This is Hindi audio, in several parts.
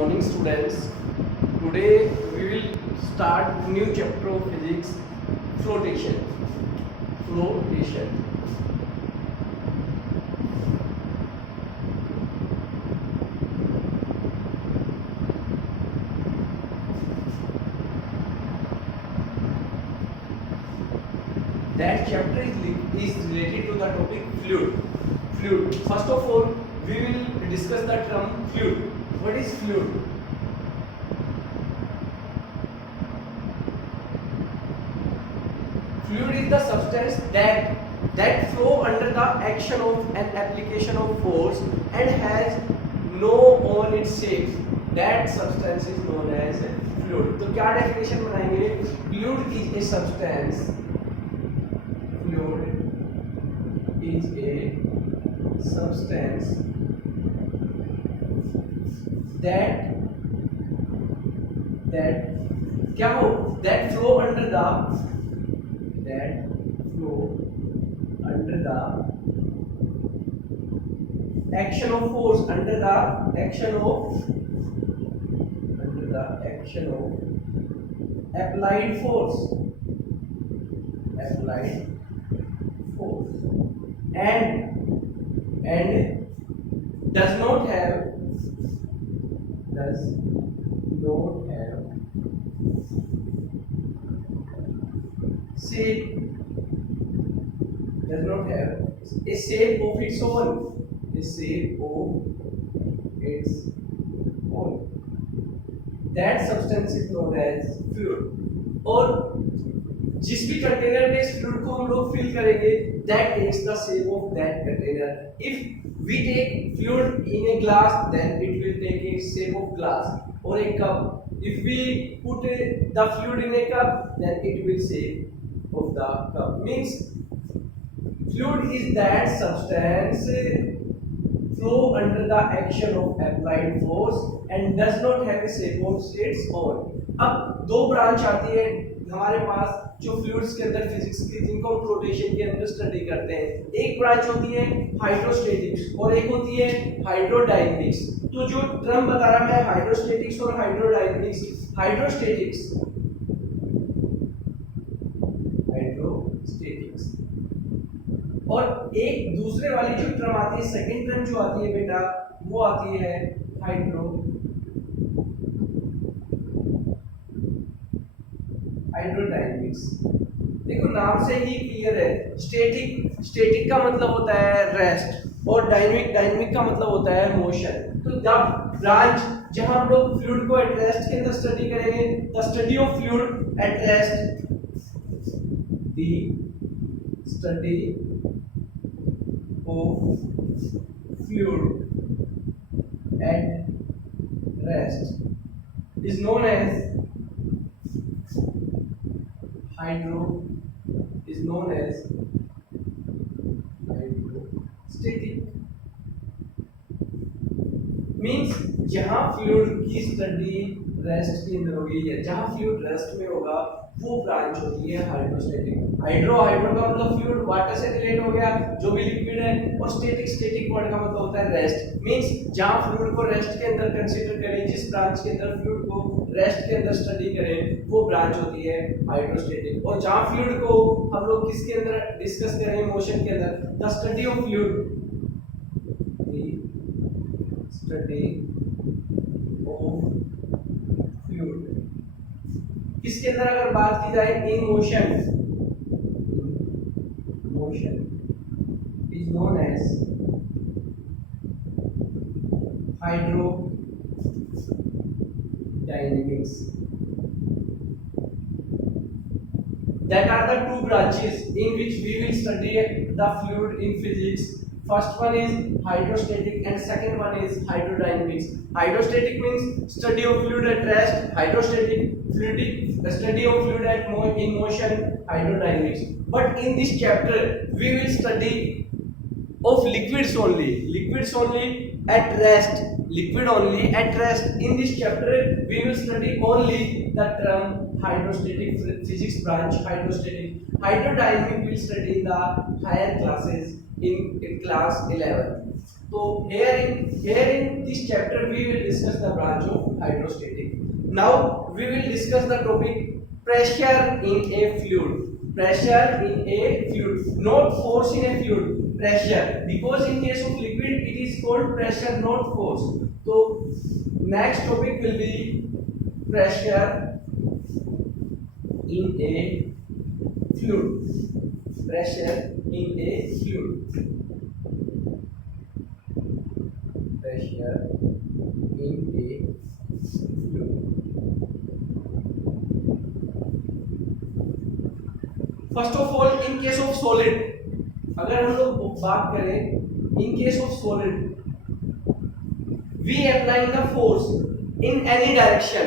morning, students. Today we will start new chapter of physics, flotation. Flotation. That chapter is related to the topic fluid. Fluid. First of all, we will discuss the term fluid. What is fluid? Fluid is the substance that flow under the action of an application of force and has no on its shape. That substance is known as fluid. तो क्या definition बनाएंगे? Fluid is a substance. Fluid is a substance that क्या हो? That flow under the action of force, under the action of applied force and does not have shape, does not have a shape of its own, that substance is known as fluid. और जिस भी कंटेनर में इस फ्लूइड को हम लोग फिल करेंगे, that takes the shape of that container. If we take fluid in a glass, then it will take a shape of glass. Or a cup, if we put the fluid in a cup, then it will shape of the cup. Means fluid is that substance flow under the action of applied force and does not have a shape of its own. अब दो ब्रांच आती है हमारे पास जो फ्लूइड्स के अंदर फिजिक्स की, जिनको हम फ्लोटेशन के अंदर स्टडी करते हैं. एक ब्रांच होती है हाइड्रोस्टैटिक्स और एक होती है हाइड्रोडायनेमिक्स. तो जो टर्म बता रहा मैं हाइड्रोस्टैटिक्स और हाइड्रोडायनेमिक्स. हाइड्रोस्टैटिक्स और एक दूसरे वाली जो टर्म आती है, सेकंड टर्म जो आती है बेटा, वो आती है हाइड्रोडायनेमिक्स. देखो नाम से ही क्लियर है. स्टैटिक का मतलब होता है रेस्ट और डायनेमिक का मतलब होता है मोशन. तो जब ब्रांच जहां हम लोग फ्लूइड को एट रेस्ट के अंदर स्टडी करेंगे, the study of fluid at rest, the study of fluid at rest is known as hydrostatic. Means जहां फ्लूइड की स्टडी रेस्ट के अंदर होगी या जहां फ्लूइड रेस्ट में होगा, वो ब्रांच होती है हाइड्रोस्टैटिक. हाइड्रो का मतलब फ्लूइड, वाटर से रिलेट हो गया जो भी लिक्विड है. और स्टैटिक वर्ड का मतलब होता है रेस्ट. मींस जहां फ्लूइड को रेस्ट के अंदर कंसीडर करें, जिस ब्रांच के अंदर फ्लूइड को रेस्ट के अंदर स्टडी करें, वो ब्रांच होती है हाइड्रोस्टैटिक. और जहां फ्लूइड को हम लोग किसके अंदर डिस्कस करें, मोशन के अंदर, द स्टडी ऑफ फ्लूइड, इसके अंदर अगर बात की जाए, in motion is known as hydrodynamics. That are the two branches in which we will study the fluid in physics. First one is hydrostatic and second one is hydrodynamics. Hydrostatic means study of fluid at rest. Hydrostatic, the study of fluid in motion, hydrodynamics. But in this chapter we will study of liquids only at rest. Liquid only at rest. In this chapter we will study only the term hydrostatic, physics branch hydrostatic. Hydrodynamic will study in the higher classes in class 11. तो here in this chapter we will discuss the branch of hydrostatic. Now we will discuss the topic pressure in a fluid. Pressure in a fluid, not force in a fluid, pressure, because in case of liquid it is called pressure, not force. So next topic will be pressure in a fluid. Pressure in a fluid. Pressure in a fluid. First of all in case of solid, अगर हम लोग बात करें in case of solid, we apply the force in any direction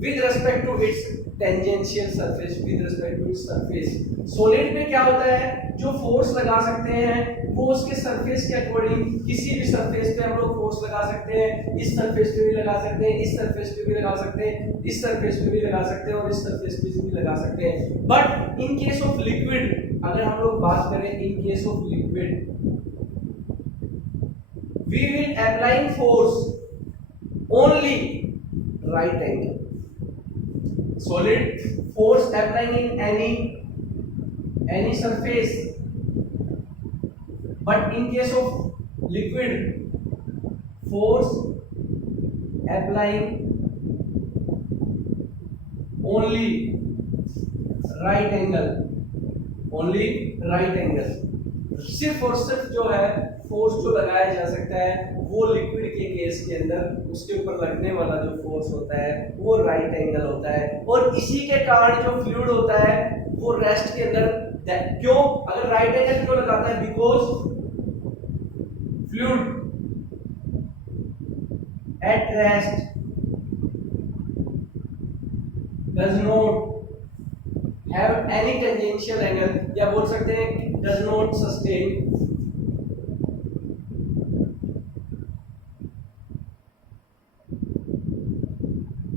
with respect to its tangential surface, with respect to its surface. Solid में क्या होता है, जो फोर्स लगा सकते हैं वो उसके सरफेस के अकॉर्डिंग, किसी भी सरफेस पे हम लोग फोर्स लगा सकते हैं। इस सरफेस पे भी लगा सकते हैं, इस सरफेस पे भी लगा सकते हैं, इस सरफेस पे भी लगा सकते हैं और इस सरफेस पे भी लगा सकते हैं। But in case of liquid, अगर हम लोग बात करें in case of liquid, we will apply force only right angle. Solid force applying in any surface, but in case of liquid, force applying only right angle, only right angle। सिर्फ और सिर्फ जो है फोर्स जो लगाया जा सकता है वो लिक्विड के केस के अंदर उसके ऊपर लगने वाला जो फोर्स होता है वो राइट एंगल होता है। और इसी के कारण जो फ्लूइड होता है वो रेस्ट के अंदर, क्यों, अगर राइट एंगल क्यों लगाता है, because fluid at rest does not have any tangential angle, या बोल सकते हैं does not sustain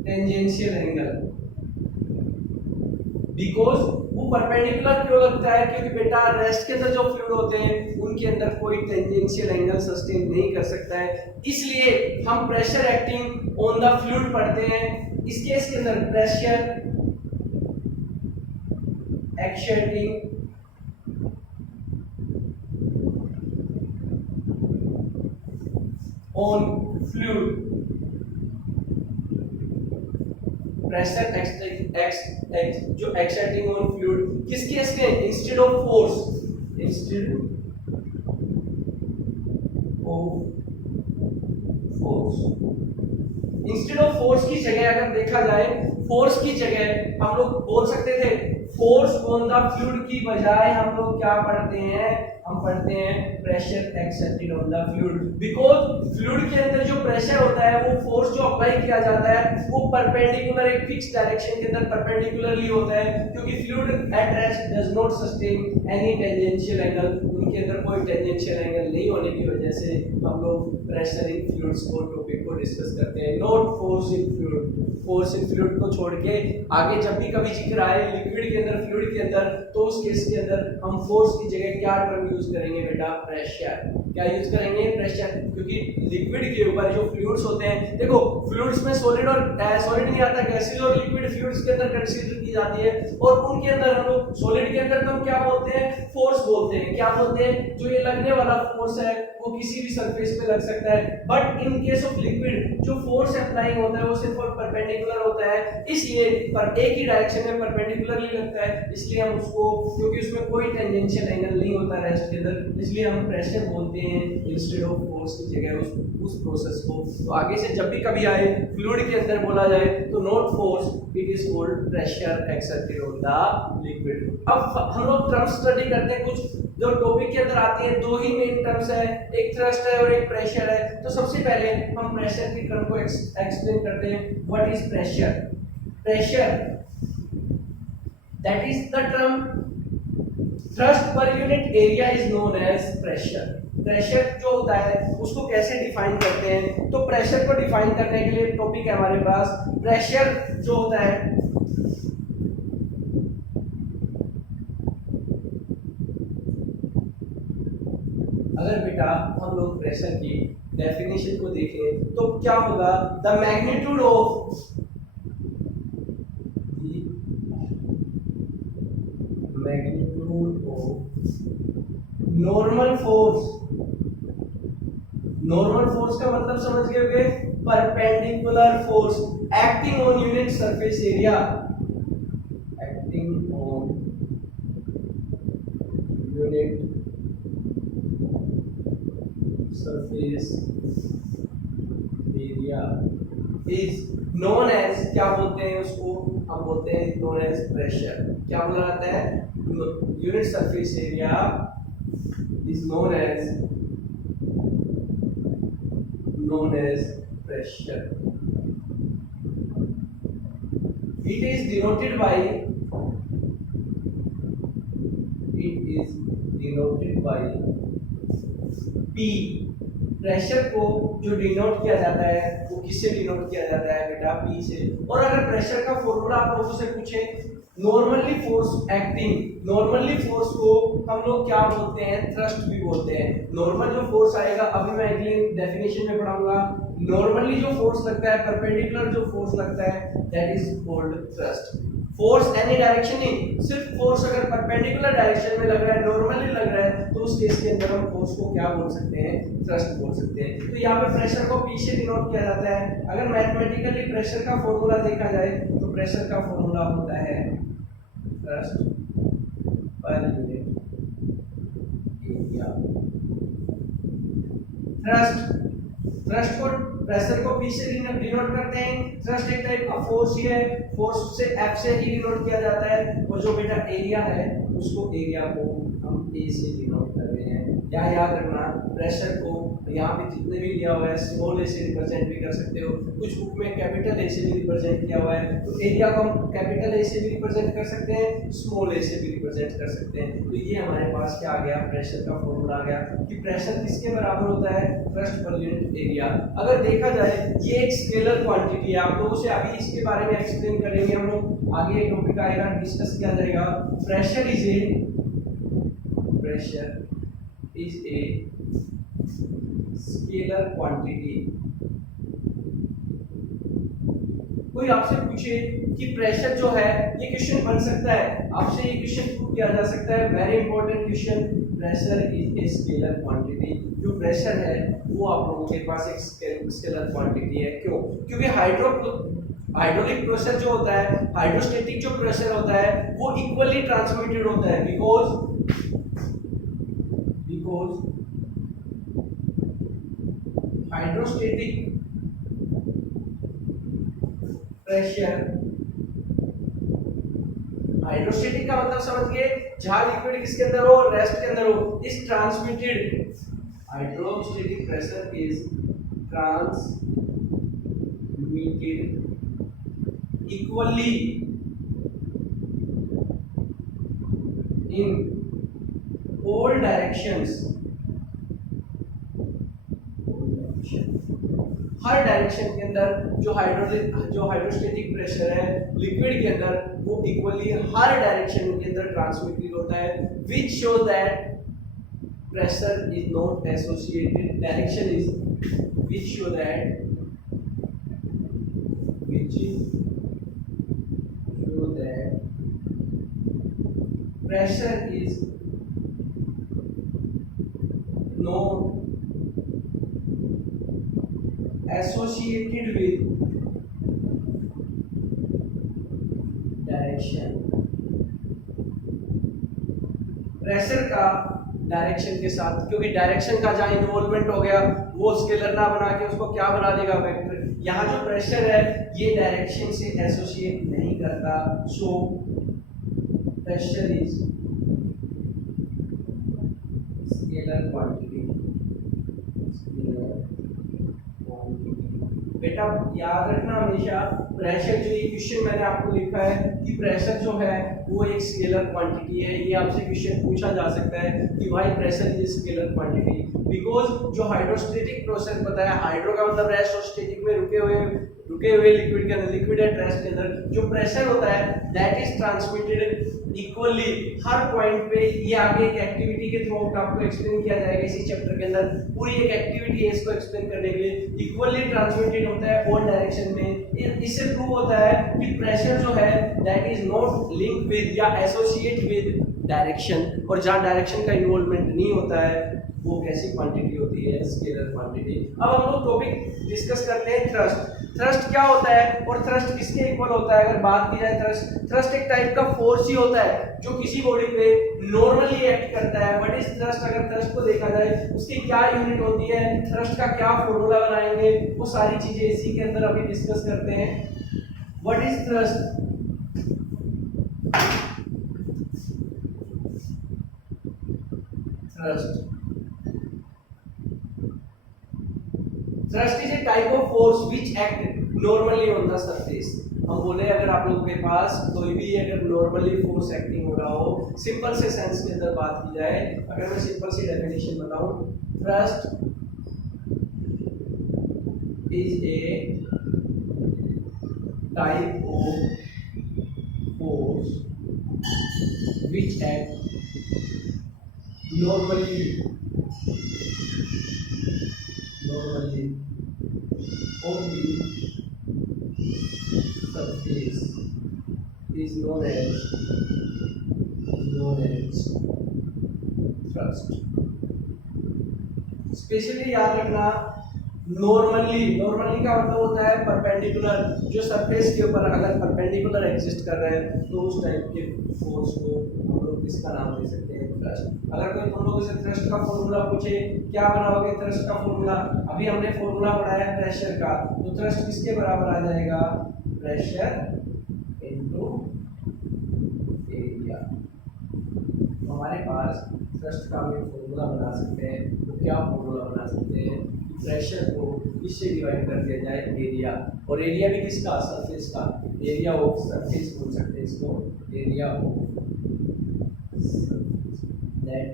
tangential angle. Because वो परपेंडिकुलर क्यों लगता है, क्योंकि बेटा रेस्ट के अंदर जो फ्लूइड होते हैं उनके अंदर कोई टेंजेंशियल एंगल सस्टेन नहीं कर सकता है, इसलिए हम pressure acting on the fluid पढ़ते हैं। इस केस के अंदर pressure acting on fluid, pressure जो एक्टिंग ऑन फ्लूइड किस केस में, instead of force, instead of force की जगह अगर देखा जाए, फोर्स की जगह हम लोग बोल सकते थे फोर्स ऑन द फ्लूइड की बजाय हम लोग क्या पढ़ते हैं, हम पढ़ते हैं pressure exerted on the fluid. Because fluid के अंदर जो प्रेशर होता है वो फोर्स जो अप्लाई किया जाता है वो परपेंडिकुलर एक फिक्स डायरेक्शन के अंदर परपेंडिकुलरली होता है, क्योंकि fluid at rest does not sustain any tangential angle, उनके अंदर कोई टेंजेंशियल एंगल नहीं होने की वजह से हम लोग प्रेशर इन फ्लूइड्स को टॉपिक को डिस्कस करते हैं, not force in fluid. Force in fluid को छोड़ के आगे जब भी कभी जिक्र आए लिक्विड के अंदर, फ्लूइड के अंदर, तो उस केस के अंदर हम फोर्स की जगह क्या टर्म यूज करेंगे बेटा, प्रेशर। क्या यूज करेंगे, प्रेशर, क्योंकि लिक्विड के ऊपर जो फ्लूइड्स होते हैं, देखो फ्लूइड्स में सॉलिड और सॉलिड नहीं आता, गैसेज और लिक्विड फ्लूइड्स के अंदर कंसीडर की जाती है, और उनके अंदर हम लोग सॉलिड के अंदर तो हम क्या बोलते हैं, फोर्स बोलते हैं। क्या बोलते हैं, जो ये लगने वाला फोर्स है वो किसी भी सरफेस पे लग सकता है, but in case of liquid जो फोर्स अप्लाइंग होता है वो सिर्फ और परपेंडिकुलर होता है, इसलिए पर एक ही डायरेक्शन में परपेंडिकुलरली लगता है, इसलिए हम उसको, क्योंकि उसमें कोई टेंजेंशियल एंगल नहीं होता रेस्ट के अंदर, इसलिए हम प्रेशर बोलते हैं इंस्टेड ऑफ फोर्स की जगह उस प्रोसेस को। तो आगे से जब भी कभी आए फ्लूइड के अंदर बोला जाए तो not force, it is called pressure exerted on the liquid. अब हम लोग टर्म्स स्टडी करते हैं, कुछ जो टॉपिक के अंदर आती है, दो ही मेन टर्म्स है, एक थ्रस्ट है और एक प्रेशर है। तो सबसे पहले हम प्रेशर की टर्म को एक्सप्लेन करते हैं। What is pressure? Pressure that is the term thrust per unit area is known as pressure. प्रेशर जो होता है उसको कैसे डिफाइन करते हैं, तो प्रेशर को डिफाइन करने के लिए टॉपिक है हमारे पास, प्रेशर जो होता है अगर बेटा हम लोग प्रेशर की डेफिनेशन को देखें तो क्या होगा, the magnitude of normal force, normal force का मतलब समझ गए होंगे, perpendicular force acting on unit surface area, acting on unit surface area is known as, क्या बोलते हैं उसको, हम बोलते हैं नोन एज प्रेशर। क्या बोला जाता है, unit surface area is known as pressure. It is denoted by P। Pressure को जो डिनोट किया जाता है वो किससे डिनोट किया जाता है बेटा, P से। और अगर प्रेशर का फॉर्मूला आप लोगों से पूछे, normally force acting, normally force को हम लोग क्या बोलते हैं, थ्रस्ट भी बोलते हैं। नॉर्मल जो फोर्स आएगा, अभी मैं अगले डेफिनेशन में पढ़ाऊंगा, नॉर्मली जो फोर्स लगता है, परपेंडिकुलर जो फोर्स लगता है, that is called thrust. Force any direction नहीं, सिर्फ फोर्स अगर परपेंडिकुलर डायरेक्शन में लग रहा है, नॉर्मली लग रहा है, तो उस केस के अंदर हम फोर्स को क्या बोल सकते हैं, थ्रस्ट बोल सकते हैं। तो यहाँ पे प्रेशर को P से डिनोट किया जाता है। अगर मैथमेटिकली प्रेशर का फॉर्मूला देखा जाए तो प्रेशर का फॉर्मूला होता है thrust per unit area. Thrust को, प्रेशर को P से डिनोट करते हैं। थ्रस्ट एक टाइप का फोर्स ही है, फोर्स से F से ही डिनोट किया जाता है। और जो बेटा एरिया है, उसको एरिया को हम A से डिनोट कर रहे हैं। यहाँ याद रखना, प्रेशर को यहाँ पे जितने भी लिया हुआ है स्मॉल ए से रिप्रेजेंट भी कर सकते हो, कुछ बुक में कैपिटल ए से भी रिप्रेजेंट किया हुआ है, तो एरिया को हम कैपिटल ए से भी रिप्रेजेंट कर सकते हैं, स्मॉल ए से भी रिप्रेजेंट कर सकते हैं। तो ये हमारे पास क्या आ गया, प्रेशर का फॉर्मूला आ गया कि प्रेशर किसके बराबर होता है, थ्रस्ट पर यूनिट एरिया। अगर देखा जाए ये एक स्केलर क्वांटिटी है, आप लोगों से अभी इसके बारे में एक्सप्लेन करेंगे हम लोग, आगे एक टॉपिक आएगा, डिस्कस किया जाएगा। Pressure is a scalar quantity. कोई आपसे पूछे कि प्रेशर जो है, ये क्वेश्चन बन सकता है, आपसे ये क्वेश्चन प्रूव किया जा सकता है, very important question. Pressure is a scalar quantity. जो प्रेशर है वो आप लोगों के पास एक स्केलर क्वांटिटी है। क्यों? क्योंकि हाइड्रोलिक प्रेशर जो होता है, हाइड्रोस्टैटिक जो प्रेशर होता है, वो इक्वली ट्रांसमिटेड होता है, बिकॉज हाइड्रोस्टैटिक प्रेशर, हाइड्रोस्टैटिक का मतलब समझ गए, जहां लिक्विड किसके अंदर हो, रेस्ट के अंदर हो, is transmitted. Hydrostatic pressure is transmitted equally in all directions, her direction के अंदर जो हाइड्रोस्टैटिक प्रेशर है लिक्विड के अंदर, वो इक्वली हर डायरेक्शन के अंदर ट्रांसमिटेड होता है, which show that pressure is not associated, direction is, which show that pressure is not associated with direction. Pressure का डायरेक्शन के साथ, क्योंकि डायरेक्शन का जहां इन्वॉल्वमेंट हो गया, वो स्केलर ना बना के उसको क्या बना देगा, वेक्टर। यहाँ जो प्रेशर है ये डायरेक्शन से एसोसिएट नहीं करता, so pressure is scalar quantity. बेटा याद रखना हमेशा, प्रेशर जो ये क्वेश्चन मैंने आपको लिखा है कि प्रेशर जो है वो एक स्केलर क्वांटिटी है। ये आपसे क्वेश्चन पूछा जा सकता है कि भाई pressure is scalar quantity, because जो हाइड्रोस्टैटिक प्रोसेस बताया, हाइड्रो का मतलब रेस्ट और स्टैटिक में रुके हुए लिक्विड के अंदर, लिक्विड एट रेस्ट के अंदर जो प्रेशर होता है that is transmitted equally her point पे, ये आगे एक एक्टिविटी के थ्रू आपको एक्सप्लेन किया जाएगा इसी चैप्टर के अंदर, पूरी एक एक्टिविटी है इसको एक्सप्लेन करने के लिए। इक्वली ट्रांसमिटेड होता है ऑल डायरेक्शन में। इससे प्रूव होता है कि प्रेशर जो है that is not link with या एसोसिएट विद डायरेक्शन, और जहां डायरेक्शन का इन्वॉल्वमेंट नहीं होता है वो कैसी क्वांटिटी होती है, स्केलर क्वांटिटी। अब हम लोग टॉपिक डिस्कस करते हैं थ्रस्ट। थ्रस्ट क्या होता है और थ्रस्ट किसके इक्वल होता है? अगर बात की जाए थ्रस्ट एक टाइप का फोर्स ही होता है जो किसी बॉडी पे नॉर्मली एक्ट करता है। What is thrust? अगर थ्रस्ट को देखा जाए उसकी क्या यूनिट होती है, थ्रस्ट का क्या फॉर्मूला बनाएंगे, वो सारी चीजें इसी के अंदर अभी डिस्कस करते हैं। What is thrust? Thrust is a type of force which act normally on the surface। हम बोले अगर आप लोगों के पास कोई भी अगर नॉर्मली फोर्स एक्टिंग हो रहा हो, सिंपल से सेंस के अंदर बात की जाए, अगर मैं सिंपल सी डेफिनेशन बताऊं, thrust is a type of force which act normally on the surface is known as thrust। Specially याद रखना, नॉर्मली का मतलब होता है परपेंडिकुलर, जो सरफेस के ऊपर अगर परपेंडिकुलर एग्जिस्ट कर रहे हैं तो उस टाइप के फोर्स को हम लोग किसका नाम दे सकते हैं? थ्रस्ट। अगर कोई तुम लोगों से थ्रस्ट का फॉर्मूला पूछे, क्या बनाओगे थ्रस्ट का फॉर्मूला? अभी हमने फॉर्मूला पढ़ा है प्रेशर का, तो थ्रस्ट किसके बराबर आ जाएगा? Pressure into area. हमारे पास थ्रस्ट का भी फॉर्मूला बना सकते हैं, तो क्या फॉर्मूला बना सकते हैं? प्रेशर को इससे डिवाइड कर दिया जाए एरिया, और एरिया भी किसका? सरफेस का। एरिया ऑफ सरफेस बोल सकते हैं इसको, एरिया ऑफ दैट।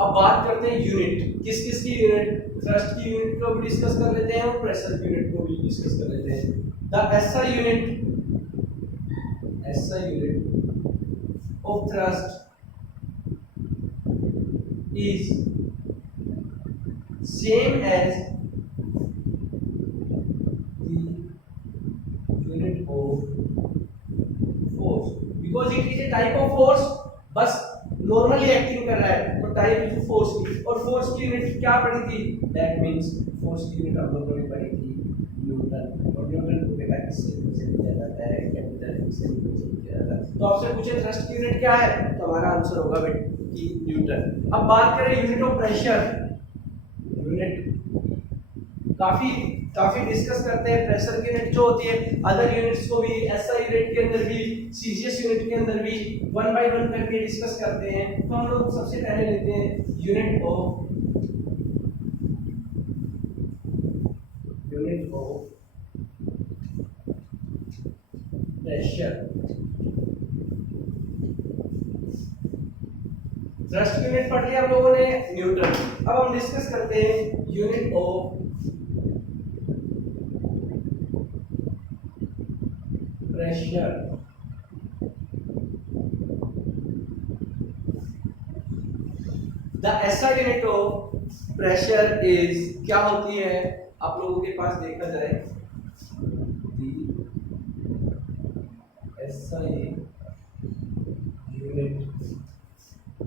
अब बात करते हैं यूनिट, किस किस की यूनिट? थ्रस्ट की यूनिट को भी डिस्कस कर लेते हैं और प्रेशर की यूनिट को भी डिस्कस कर लेते हैं। The SI unit of thrust is same as the unit of force, because it is a type of force, बस नॉर्मली एक्टिंग कर रहा है तो टाइप ऑफ फोर्स की, और फोर्स की यूनिट क्या पढ़ी थी? दैट मींस फोर्स की यूनिट हम लोगों ने पढ़ी थी न्यूटन, और न्यूटन को बेटा किससे रिप्रेजेंट किया जाता है? कैपिटल से रिप्रेजेंट किया जाता है। तो आपसे पूछे थ्रस्ट की यूनिट क्या है, तो हमारा आंसर होगा बेटा कि न्यूटन। अब बात करें यूनिट ऑफ प्रेशर, यूनिट काफी डिस्कस करते हैं। प्रेशर की यूनिट जो होती है, अदर यूनिट्स को भी एसआई यूनिट के अंदर भी, सीजीएस यूनिट के अंदर भी वन बाय वन करके डिस्कस करते हैं। तो हम लोग सबसे पहले लेते हैं यूनिट ऑफ प्रेशर। थ्रस्ट की यूनिट पढ़ लिया हम लोगों ने, न्यूटन। अब हम डिस्कस करते हैं unit of pressure. The SI unit of pressure is क्या होती है? आप लोगों के पास देखा जाए, SI unit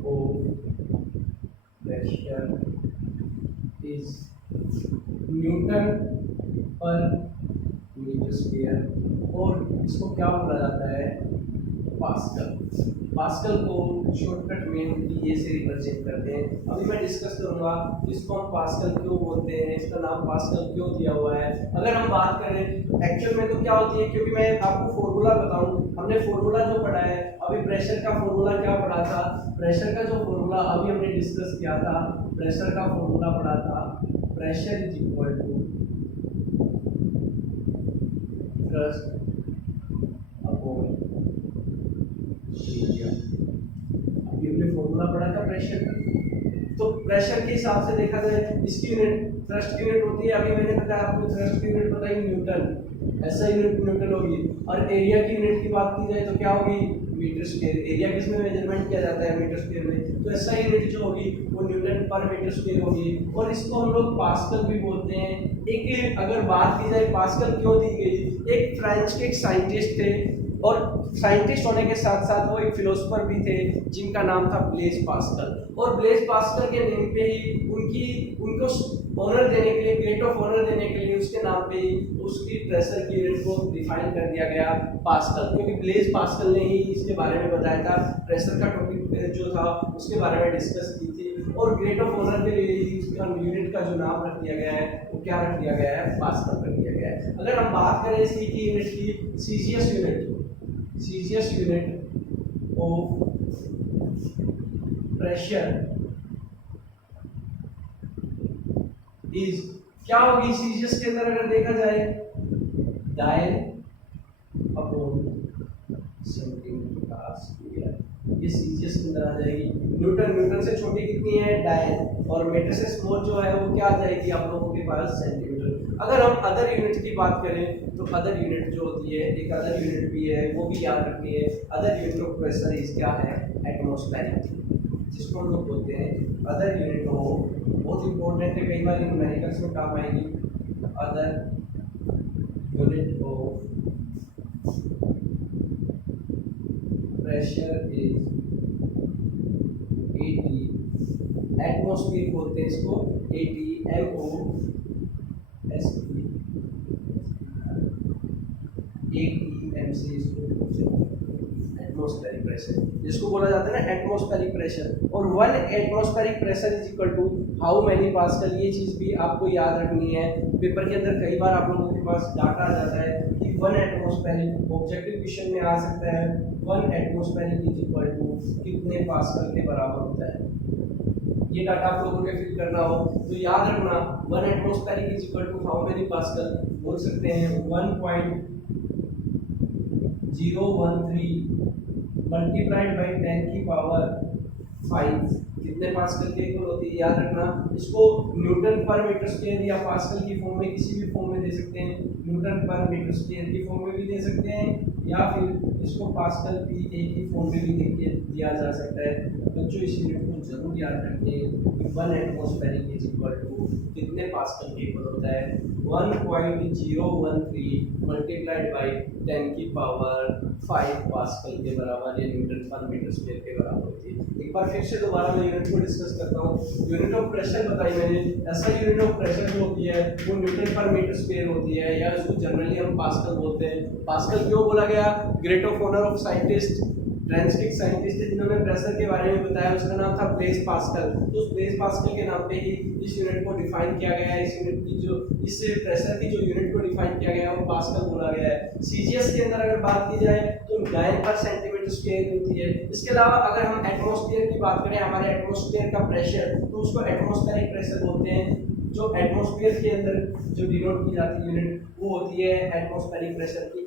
of pressure is Newton पर मीटर स्क्वायर, और इसको क्या बोला जाता है? पास्कल। पास्कल को शॉर्टकट में पीए से रिप्रेजेंट करते हैं। अभी मैं डिस्कस करूंगा इसको हम पास्कल क्यों बोलते हैं, इसका नाम पास्कल क्यों दिया हुआ है। अगर हम बात करें एक्चुअल में तो क्या होती है, क्योंकि मैं आपको फॉर्मूला बताऊं, हमने फॉर्मूला जो पढ़ा है अभी, प्रेशर का फॉर्मूला क्या पढ़ा था? प्रेशर का जो फॉर्मूला अभी हमने डिस्कस किया था, प्रेशर का फॉर्मूला पढ़ा था, pressure is equal to thrust upon area. अभी हमने फॉर्मूला पढ़ा था प्रेशर का, तो प्रेशर के हिसाब से देखा जाए इसकी यूनिट थ्रस्ट की यूनिट होती है, अभी मैंने बताया आपको थ्रस्ट की यूनिट बताई न्यूटन, ऐसा यूनिट न्यूटन होगी। और एरिया की यूनिट की बात की जाए तो क्या होगी, मीटर स्क्वायर। एरिया किसमें मेजरमेंट किया जाता है, मीटर स्क्वायर में, तो ऐसा यूनिट जो होगी वो न्यूटन पर मीटर स्क्वायर होगी। और इसको हम लोग पास्कल भी बोलते हैं। एक अगर बात की जाए पास्कल क्यों दी गई, एक फ्रेंच के एक साइंटिस्ट थे और साइंटिस्ट होने के साथ साथ वो एक फिलोसोफर भी थे जिनका नाम था ब्लेज पास्कल। और ब्लेज पास्कल के नेम पे ही उनको ऑनर देने के लिए, ग्रेट ऑफ ऑनर देने के लिए उसके नाम पे ही उसकी प्रेशर की यूनिट को डिफाइन कर दिया गया पास्कल, क्योंकि ब्लेज पास्कल ने ही इसके बारे में बताया था, प्रेशर का टॉपिक जो था उसके बारे में डिस्कस की थी। और ग्रेट ऑफ ऑनर के लिए ही उसका यूनिट का जो नाम रख दिया गया है वो क्या रख दिया गया है, पास्कल रख दिया गया है। अगर हम बात करें सी की यूनिट की, CGS unit of pressure is क्या होगी सीजीएस के अंदर, अगर देखा जाए डायल अपॉन सेंटीमीटर स्क्वायर, ये सीजीएस के अंदर आ जाएगी। न्यूटन से छोटी कितनी है, डायल, और मीटर से स्मॉल जो है वो क्या आ जाएगी आप लोगों के पास, सेंटीमीटर। अगर हम अदर यूनिट की बात करें तो अदर यूनिट जो होती है, एक अदर यूनिट भी है वो भी याद रखनी है। Other unit of pressure is क्या है, एटमॉस्फेरिक, जिसको हम लोग बोलते हैं अदर यूनिट हो, बहुत इंपॉर्टेंट है, कई बार न्यूमेरिकल्स में काम आएगी। Other unit of pressure is 80, atmosphere बोलते हैं इसको, 80 MOSFER, एटमॉस्फेरिक प्रेशर जिसको बोला जाता है ना एटमॉस्फेरिक प्रेशर। और 1 atmospheric pressure is equal to how many pascal, ये चीज़ भी आपको याद रखनी है। पेपर के अंदर कई बार आप लोगों के पास डाटा आ जाता है कि 1 एटमॉस्फेरिक, ऑब्जेक्टिव क्वेश्चन में आ सकता है 1 एटमॉस्फेरिक इज इक्वल टू कितने पास्कल के बराबर होता है। ये डाटा आप लोगों ने फिल करना हो तो याद रखना 1 atmospheric is equal to how many pascal, बोल सकते हैं 1.013 मल्टीप्लाइड बाई 10 की पावर 5 कितने पास्कल के इक्वल होती है, याद रखना। इसको न्यूटन पर मीटर स्क्वायर या पास्कल की फॉर्म में किसी भी फॉर्म में दे सकते हैं, न्यूटन पर मीटर स्क्वायर की फॉर्म में भी दे सकते हैं, या फिर इसको पास्कल पी ए की फॉर्म में भी दिया जा सकता है। बच्चों इस यूनिट को जरूर याद रखें कि 1 एटमॉस्फेरिक इज इक्वल टू कितने पास्कल के इक्वल होता है, 1.013 मल्टीप्लाइड बाई 10 की पावर 5 पास्कल के बराबर, ये न्यूटन पर मीटर स्क्वायर के बराबर होती है। एक बार फिर से दोबारा मैं यूनिट को डिस्कस करता हूँ। यूनिट ऑफ प्रेशर बताई मैंने, ऐसा यूनिट ऑफ प्रेशर जो होती है वो न्यूटन पर मीटर स्क्वायर होती है, या उसको जनरली हम पास्कल बोलते हैं। पास्कल क्यों बोला गया, great of honour of scientist, French के साइंटिस्ट थे जिन्होंने प्रेशर के बारे में बताया, उसका नाम था ब्लेज पास्कल। तो उस ब्लेज पास्कल के नाम पे ही इस यूनिट को डिफाइन किया गया है। इस यूनिट की जो इस प्रेशर की जो यूनिट को डिफाइन किया गया है वो पास्कल बोला गया है। सीजीएस के अंदर अगर बात की जाए तो 9 पर सेंटीमीटर स्क्वायर होती है। इसके अलावा अगर हम एटमॉस्फेयर की बात करें, हमारे एटमॉस्फेयर का प्रेशर, तो उसको एटमॉस्फेरिक प्रेशर बोलते हैं। जो एटमॉस्फेयर के अंदर जो डिनोट की जाती है यूनिट वो होती है एटमॉस्फेरिक प्रेशर की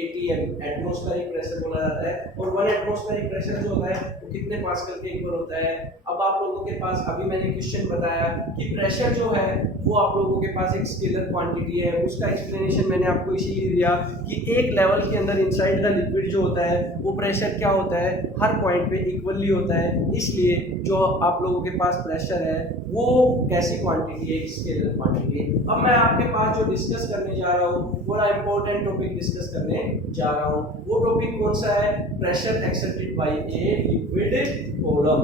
एटीएम एटमॉस्फेरिक प्रेशर बोला जाता है। और 1 एटमॉस्फेरिक प्रेशर जो होता है वो कितने पास्कल के इक्वल होता है। अब आप लोगों के पास, अभी मैंने क्वेश्चन बताया कि प्रेशर जो है वो आप लोगों के पास एक स्केलर क्वांटिटी है, उसका एक्सप्लेनेशन मैंने आपको इसीलिए दिया कि एक लेवल के अंदर इनसाइड द लिक्विड जो होता है वो प्रेशर क्या होता है, हर पॉइंट पे इक्वली होता है। इसलिए जो आप लोगों के पास प्रेशर है वो कैसी क्वांटिटी है, एक स्केलर क्वांटिटी है। अब मैं आपके पास जो डिस्कस करने जा रहा हूँ, बड़ा इंपॉर्टेंट टॉपिक डिस्कस करने जा रहा हूँ। वो टॉपिक कौन सा है, pressure exerted by a liquid column.